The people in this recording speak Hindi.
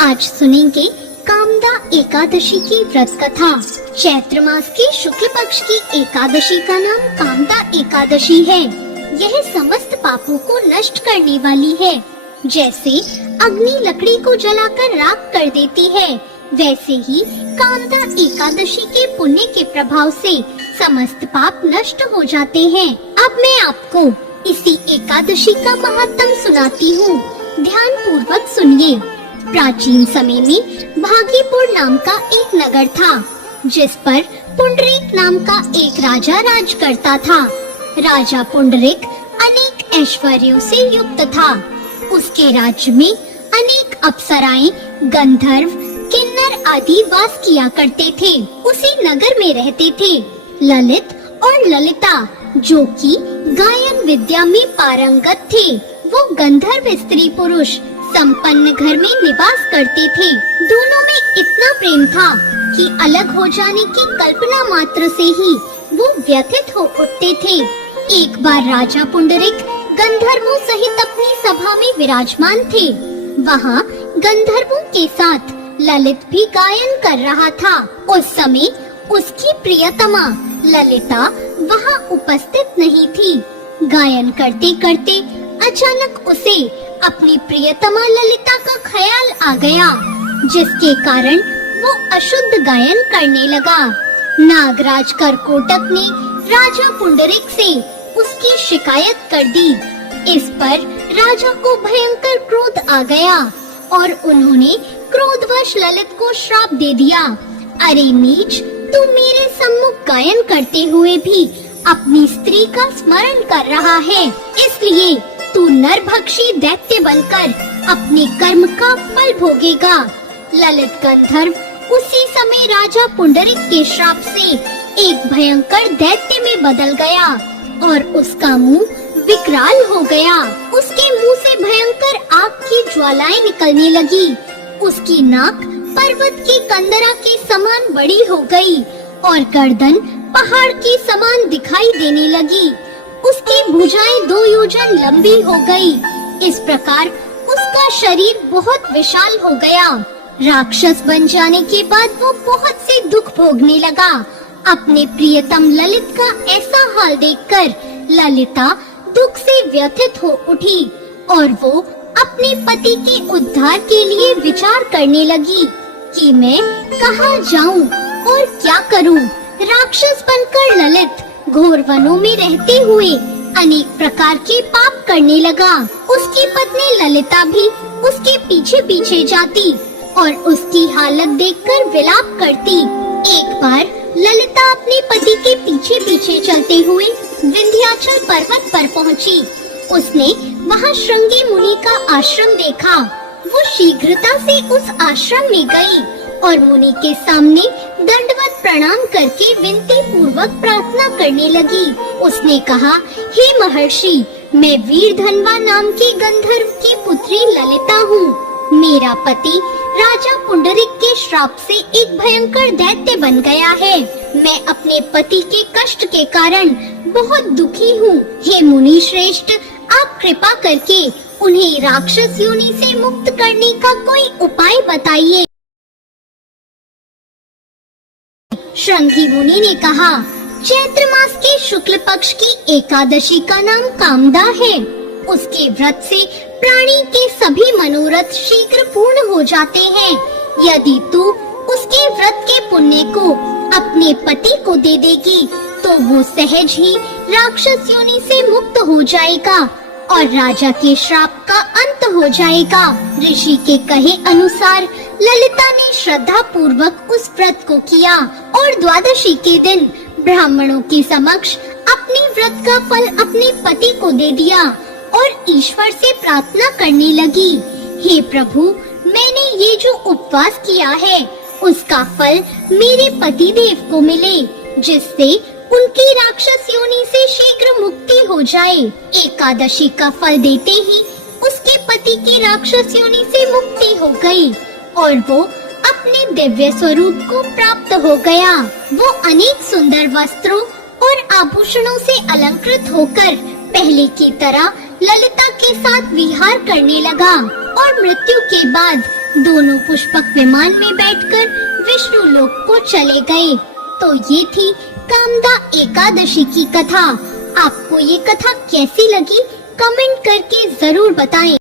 आज सुनेंगे कामदा एकादशी की व्रत कथा। चैत्र मास के शुक्ल पक्ष की एकादशी का नाम कामदा एकादशी है। यह समस्त पापों को नष्ट करने वाली है। जैसे अग्नि लकड़ी को जलाकर राख कर देती है, वैसे ही कामदा एकादशी के पुण्य के प्रभाव से समस्त पाप नष्ट हो जाते हैं। अब मैं आपको इसी एकादशी का महात्म सुनाती हूँ। ध्यान पूर्वक सुनिए। प्राचीन समय में भागीपुर नाम का एक नगर था, जिस पर पुंडरीक नाम का एक राजा राज करता था। राजा पुंडरीक अनेक ऐश्वर्यों से युक्त था। उसके राज्य में अनेक अप्सराएं, गंधर्व, किन्नर आदि वास किया करते थे। उसी नगर में रहते थे ललित और ललिता, जो कि गायन विद्या में पारंगत थे। वो गंधर्व स्त्री पुरुष संपन्न घर में निवास करते थे। दोनों में इतना प्रेम था कि अलग हो जाने की कल्पना मात्र से ही वो व्यथित हो उठते थे। एक बार राजा पुंडरीक गंधर्वों सहित अपनी सभा में विराजमान थे। वहाँ गंधर्वों के साथ ललित भी गायन कर रहा था। उस समय उसकी प्रियतमा ललिता वहाँ उपस्थित नहीं थी। गायन करते करते अचानक उसे अपनी प्रियतमा ललिता का ख्याल आ गया, जिसके कारण वो अशुद्ध गायन करने लगा। नागराज करकोटक ने राजा पुंडरीक से उसकी शिकायत कर दी। इस पर राजा को भयंकर क्रोध आ गया और उन्होंने क्रोधवश ललित को श्राप दे दिया। अरे नीच, तू मेरे सम्मुख गायन करते हुए भी अपनी स्त्री का स्मरण कर रहा है, इसलिए तू नरभक्षी दैत्य बनकर अपने कर्म का फल भोगेगा। ललित गंधर्व उसी समय राजा पुंडरीक के श्राप से एक भयंकर दैत्य में बदल गया और उसका मुंह विकराल हो गया। उसके मुंह से भयंकर आग की ज्वालाएं निकलने लगी। उसकी नाक पर्वत की कंदरा के समान बड़ी हो गई और गर्दन पहाड़ के समान दिखाई देने लगी। उसकी भुजाएं 2 योजन लंबी हो गई। इस प्रकार उसका शरीर बहुत विशाल हो गया। राक्षस बन जाने के बाद वो बहुत से दुख भोगने लगा। अपने प्रियतम ललित का ऐसा हाल देखकर ललिता दुख से व्यथित हो उठी और वो अपने पति के उद्धार के लिए विचार करने लगी कि मैं कहाँ जाऊँ और क्या करूँ। राक्षस बनकर ललित घोर वनों में रहते हुए अनेक प्रकार के पाप करने लगा। उसकी पत्नी ललिता भी उसके पीछे पीछे जाती और उसकी हालत देखकर विलाप करती। एक बार ललिता अपने पति के पीछे पीछे चलते हुए विंध्याचल पर्वत पर पहुंची। उसने वहां श्रृंगी मुनि का आश्रम देखा। वो शीघ्रता से उस आश्रम में गई और मुनि के सामने दंडवत प्रणाम करके विनती पूर्वक प्रार्थना करने लगी। उसने कहा, हे महर्षि, मैं वीर धनवा नाम के गंधर्व की पुत्री ललिता हूँ। मेरा पति राजा पुंडरीक के श्राप से एक भयंकर दैत्य बन गया है। मैं अपने पति के कष्ट के कारण बहुत दुखी हूँ। हे मुनि श्रेष्ठ, आप कृपा करके उन्हें राक्षस योनि से मुक्त करने का कोई उपाय बताइए। श्रृंगी मुनि ने कहा, चैत्र मास के शुक्ल पक्ष की एकादशी का नाम कामदा है। उसके व्रत से प्राणी के सभी मनोरथ शीघ्र पूर्ण हो जाते हैं। यदि तू उसके व्रत के पुण्य को अपने पति को दे देगी, तो वो सहज ही राक्षस योनि से मुक्त हो जाएगा और राजा के श्राप का अंत हो जाएगा। ऋषि के कहे अनुसार ललिता ने श्रद्धा पूर्वक उस व्रत को किया और द्वादशी के दिन ब्राह्मणों के समक्ष अपने व्रत का फल अपने पति को दे दिया और ईश्वर से प्रार्थना करने लगी, हे प्रभु, मैंने ये जो उपवास किया है उसका फल मेरे पति देव को मिले, जिससे उनकी राक्षस योनि से शीघ्र मुक्ति हो जाए। एकादशी का फल देते ही उसके पति की राक्षस योनि से मुक्ति हो गई और वो अपने दिव्य स्वरूप को प्राप्त हो गया। वो अनेक सुंदर वस्त्रों और आभूषणों से अलंकृत होकर पहले की तरह ललिता के साथ विहार करने लगा और मृत्यु के बाद दोनों पुष्पक विमान में बैठकर विष्णु लोक को चले गए। तो ये थी कामदा एकादशी की कथा। आपको ये कथा कैसी लगी कमेंट करके जरूर बताएं।